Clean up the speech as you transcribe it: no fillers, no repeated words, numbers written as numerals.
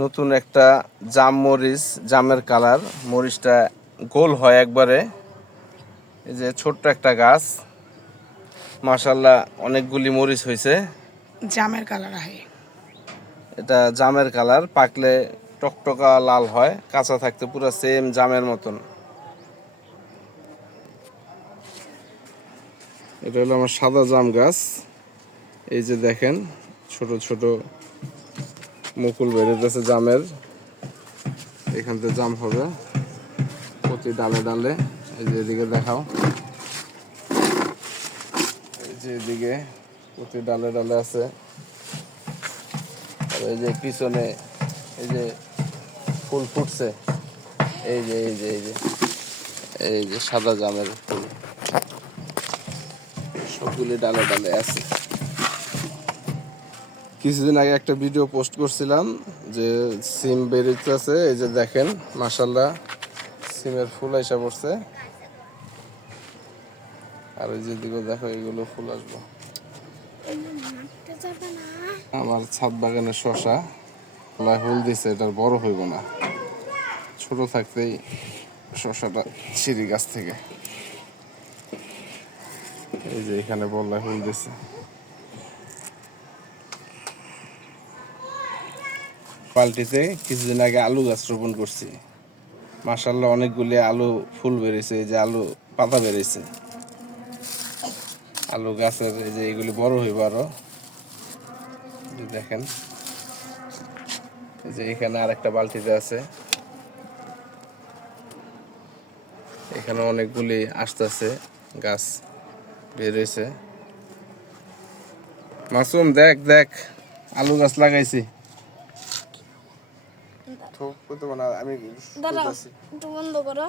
নতুন একটা জাম মরিচ, জামের কালার। মরিচটা গোল হয় একবারে। এই যে ছোট্ট একটা গাছ, মাশাআল্লাহ অনেকগুলি মরিচ হয়েছে। জামের কালার হয়, এটা জামের কালার, পাকলে টকটকা লাল হয়, কাঁচা থাকতে পুরো সেম জামের মতন। এটা হলো আমার সাদা জাম গাছ। এই যে দেখেন ছোট ছোট মুকুল বেরোতেছে জামের। এখান থেকে জাম হবে প্রতি ডালে ডালে। এই যে এদিকে দেখাও, এই যে এদিকে প্রতি ডালে ডালে আছে। আর এই যে পিছনে এই যে ফুল ফুটছে, এই যে এই যে এই যে এই যে সাদা জামের ফুল সবগুলি ডালে ডালে আছে। কিছুদিন আগে একটা ভিডিও পোস্ট করছিলাম যে সিম বেরিয়েছে। এই যে দেখেন মাশাআল্লাহ সিমের ফুল এসে পড়ছে। আর ওই যে দিকে দেখো এগুলো ফুল আসবো। আমার ছাদ বাগানের শসা ফুল দিছে, এটার বড় হইব না, ছোট থাকতেই শসাটা সিঁড়ি গাছ থেকে। এই যে এখানে বল্লায় ফুল দিছে। পাল্টিতে কিছুদিন আগে আলু গাছ রোপণ করছি, মাশাআল্লাহ অনেকগুলি আলু ফুল বেরিয়েছে। এই যে আলু পাতা বেরিয়েছে আলু গাছের। এই যে এগুলি বড় হইব আরো, দেখেন। এই যে এখানে আরেকটা বালতিতে আছে, এখানে অনেকগুলি আসতেছে গাছ বের হয়েছে। মাসুম দেখ দেখ আলু গাছ লাগাইছি। আমি দাঁড়াও, একটু বন্ধ করো।